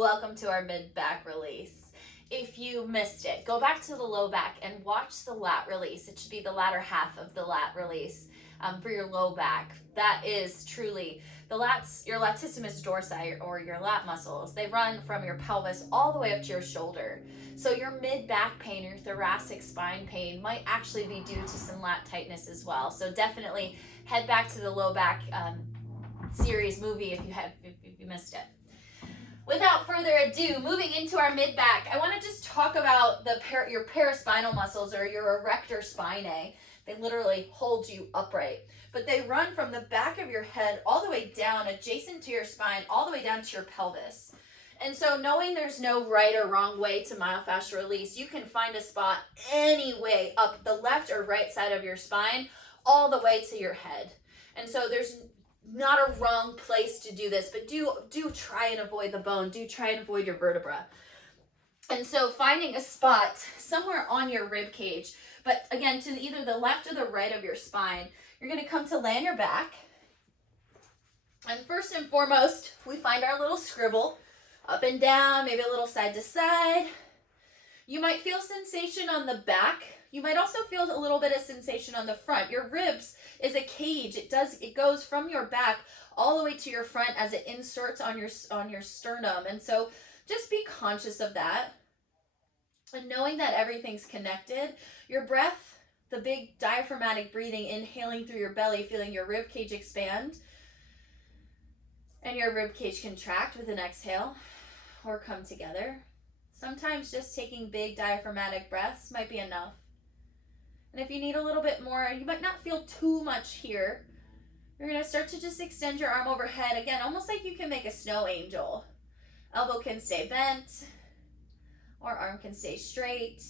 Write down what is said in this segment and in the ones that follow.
Welcome to our mid-back release. If you missed it, go back to the low back and watch the lat release. It should be the latter half of the lat release for your low back. That is truly the lats, your latissimus dorsi, or your lat muscles. They run from your pelvis all the way up to your shoulder. So your mid-back pain, your thoracic spine pain might actually be due to some lat tightness as well. So definitely head back to the low back series movie if you missed it. Without further ado, moving into our mid-back, I want to just talk about your paraspinal muscles, or your erector spinae. They literally hold you upright, but they run from the back of your head all the way down, adjacent to your spine, all the way down to your pelvis. And so knowing there's no right or wrong way to myofascial release, you can find a spot any way up the left or right side of your spine, all the way to your head. And so there's not a wrong place to do this, but do try and avoid the bone. Do try and avoid your vertebra. And so finding a spot somewhere on your rib cage, but again, to either the left or the right of your spine, you're going to come to lay on your back. And first and foremost, we find our little scribble, up and down, maybe a little side to side. You might feel sensation on the back. You might also feel a little bit of sensation on the front. Your ribs is a cage. It goes from your back all the way to your front as it inserts on your sternum. And so just be conscious of that. And knowing that everything's connected, your breath, the big diaphragmatic breathing, inhaling through your belly, feeling your rib cage expand and your rib cage contract with an exhale or come together. Sometimes just taking big diaphragmatic breaths might be enough. And if you need a little bit more, you might not feel too much here. You're going to start to just extend your arm overhead. Again, almost like you can make a snow angel. Elbow can stay bent, or arm can stay straight.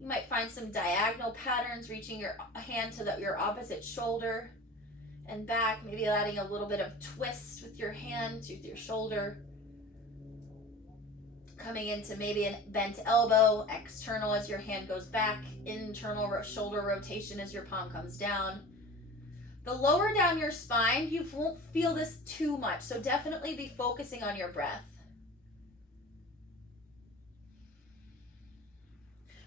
You might find some diagonal patterns, reaching your hand to your opposite shoulder and back, maybe adding a little bit of twist with your hand with your shoulder. Coming into maybe a bent elbow, external as your hand goes back, internal shoulder rotation as your palm comes down. The lower down your spine, you won't feel this too much, so definitely be focusing on your breath.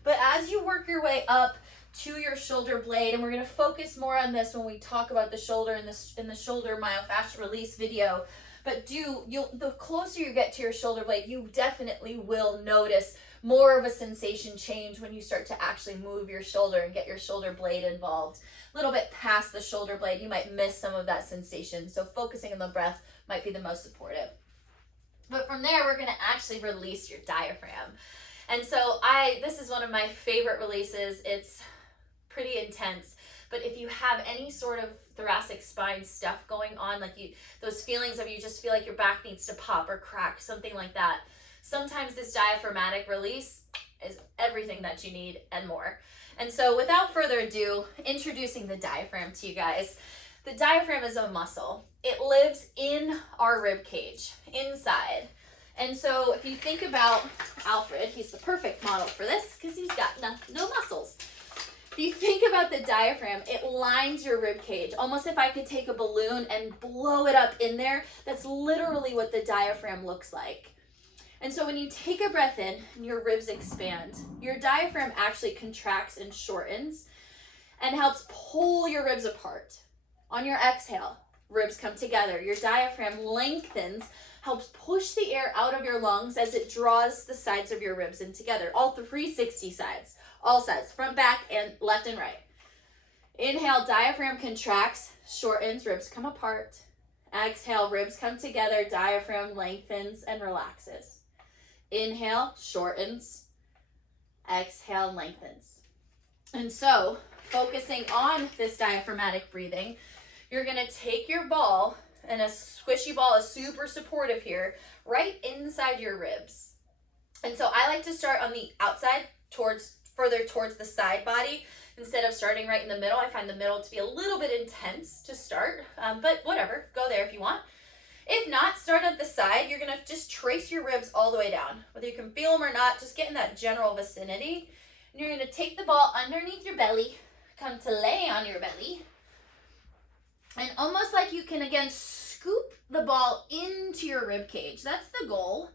But as you work your way up to your shoulder blade, and we're going to focus more on this when we talk about the shoulder in the shoulder myofascial release video, but the closer you get to your shoulder blade, you definitely will notice more of a sensation change when you start to actually move your shoulder and get your shoulder blade involved. A little bit past the shoulder blade, you might miss some of that sensation. So focusing on the breath might be the most supportive. But from there, we're going to actually release your diaphragm. And so this is one of my favorite releases. It's pretty intense. But if you have any sort of thoracic spine stuff going on, like those feelings of you just feel like your back needs to pop or crack, something like that, sometimes this diaphragmatic release is everything that you need and more. And so without further ado, introducing the diaphragm to you guys. The diaphragm is a muscle. It lives in our rib cage, inside. And so if you think about Alfred, he's the perfect model for this because he's got no muscles. If you think about the diaphragm, it lines your rib cage. Almost if I could take a balloon and blow it up in there, that's literally what the diaphragm looks like. And so when you take a breath in and your ribs expand, your diaphragm actually contracts and shortens and helps pull your ribs apart. On your exhale, ribs come together. Your diaphragm lengthens, helps push the air out of your lungs as it draws the sides of your ribs in together. All 360 sides. All sides, front, back, and left and right. Inhale, diaphragm contracts, shortens, ribs come apart. Exhale, ribs come together, diaphragm lengthens and relaxes. Inhale, shortens. Exhale, lengthens. And so, focusing on this diaphragmatic breathing, you're going to take your ball, and a squishy ball is super supportive here, right inside your ribs. And so I like to start on the outside, further towards the side body, instead of starting right in the middle. I find the middle to be a little bit intense to start, but whatever, go there if you want. If not, start at the side. You're gonna just trace your ribs all the way down. Whether you can feel them or not, just get in that general vicinity. And you're gonna take the ball underneath your belly, come to lay on your belly, and almost like you can, again, scoop the ball into your rib cage. That's the goal.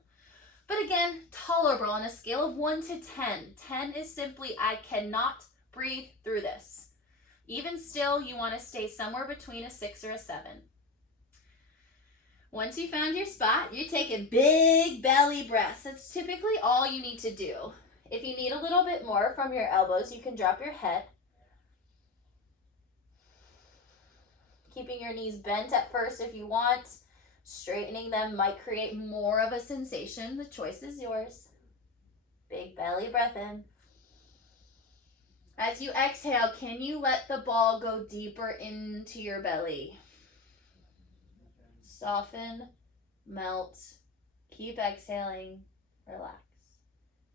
But again, tolerable on a scale of 1 to 10. 10 is simply, I cannot breathe through this. Even still, you want to stay somewhere between a 6 or a 7. Once you found your spot, you're taking big belly breaths. That's typically all you need to do. If you need a little bit more from your elbows, you can drop your head. Keeping your knees bent at first if you want. Straightening them might create more of a sensation. The choice is yours. Big belly breath in. As you exhale, can you let the ball go deeper into your belly? Soften, melt, keep exhaling, relax.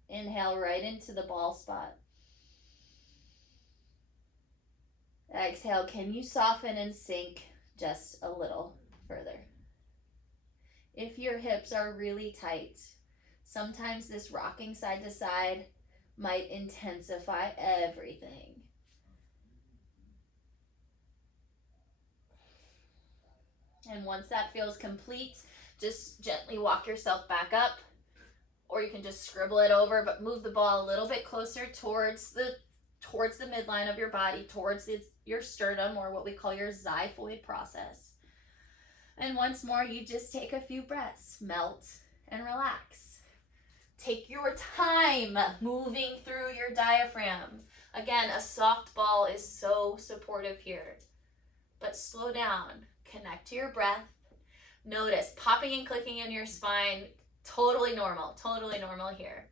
Inhale right into the ball spot. Exhale, can you soften and sink just a little further? If your hips are really tight, sometimes this rocking side to side might intensify everything. And once that feels complete, just gently walk yourself back up, or you can just scribble it over, but move the ball a little bit closer towards the midline of your body, towards your sternum, or what we call your xiphoid process. And once more, you just take a few breaths, melt and relax. Take your time moving through your diaphragm. Again, a soft ball is so supportive here. But slow down, connect to your breath. Notice popping and clicking in your spine, totally normal here.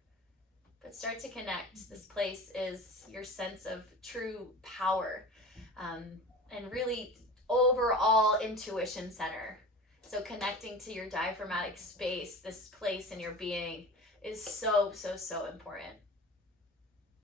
But start to connect. This place is your sense of true power, and really overall intuition center. So connecting to your diaphragmatic space, this place in your being, is so important.